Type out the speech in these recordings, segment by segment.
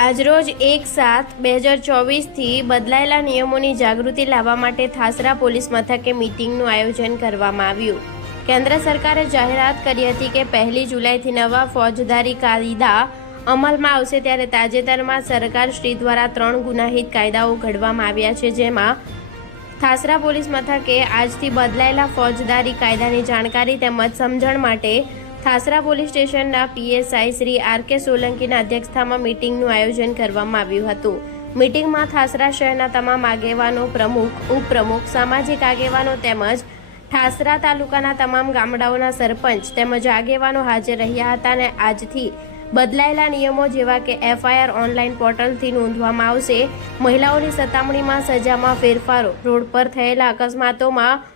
આજરોજ એક સાત બે હજાર ચોવીસથી બદલાયેલા નિયમોની જાગૃતિ લાવવા માટે થાસરા પોલીસ મથકે મીટિંગનું આયોજન કરવામાં આવ્યું. કેન્દ્ર સરકારે જાહેરાત કરી હતી કે પહેલી જુલાઈથી નવા ફોજદારી કાયદા અમલમાં આવશે ત્યારે તાજેતરમાં સરકાર શ્રી દ્વારા ત્રણ ગુનાહિત કાયદાઓ ઘડવામાં આવ્યા છે, જેમાં થાસરા પોલીસ મથકે આજથી બદલાયેલા ફોજદારી કાયદાની જાણકારી તેમજ સમજણ માટે થાસરા પોલીસ સ્ટેશનના પીએસઆઈ શ્રી આર કે સોલંકીના અધ્યક્ષતામાં મીટિંગનું આયોજન કરવામાં આવ્યું હતું. મીટિંગમાં થાસરા શહેરના તમામ આગેવાનો પ્રમુખ, ઉપપ્રમુખ, સામાજિક આગેવાનો તેમજ ઠાસરા તાલુકાના તમામ ગામડાઓના સરપંચ તેમજ આગેવાનો હાજર રહ્યા હતા અને આજથી બદલાયેલા નિયમો જેવા કે એફઆઈઆર ઓનલાઈન પોર્ટલથી નોંધવામાં આવશે. મહિલાઓની સતામણીમાં સજામાં ફેરફારો, રોડ પર થયેલા અકસ્માતોમાં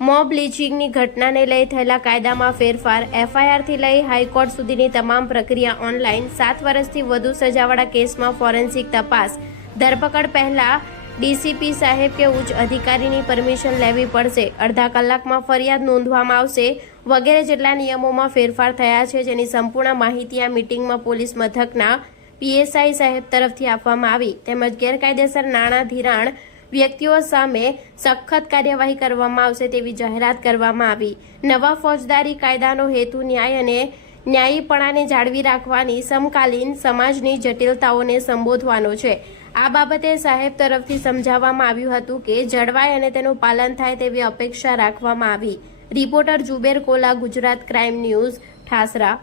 મોબ લીચિંગની ઘટનાને લઈ થયેલા કાયદામાં ફેરફાર એફઆઈઆરથી લઈ હાઈકોર્ટ સુધીની તમામ પ્રક્રિયા ઓનલાઈન સાત વર્ષથી વધુ સજાવાળા કેસમાં ફોરેન્સિક તપાસ. ધરપકડ પહેલા ડીસીપી સાહેબ કે ઉચ્ચ અધિકારીની પરમિશન લેવી પડશે. અડધા કલાકમાં ફરિયાદ નોંધવામાં આવશે વગેરે જેટલા નિયમોમાં ફેરફાર થયા છે જેની સંપૂર્ણ માહિતી આ મીટિંગમાં પોલીસ મથકના પીએસઆઈ સાહેબ તરફથી આપવામાં આવી. તેમજ ગેરકાયદેસર નાણાં ધિરાણ વ્યક્તિઓ સામે સખત કાર્યવાહી કરવામાં આવશે તેવી જાહેરાત કરવામાં આવી. નવા ફોજદારી કાયદાનો હેતુ ન્યાય અને ન્યાયીપણાને જાળવી રાખવાની સમકાલીન સમાજની જટિલતાઓને સંબોધવાનો છે. આ બાબતે સાહેબ તરફથી સમજાવવામાં આવ્યું હતું કે જળવાય અને તેનું પાલન થાય તેવી અપેક્ષા રાખવામાં આવી. Reporter Juber Kola, Gujarat crime news, Thasra.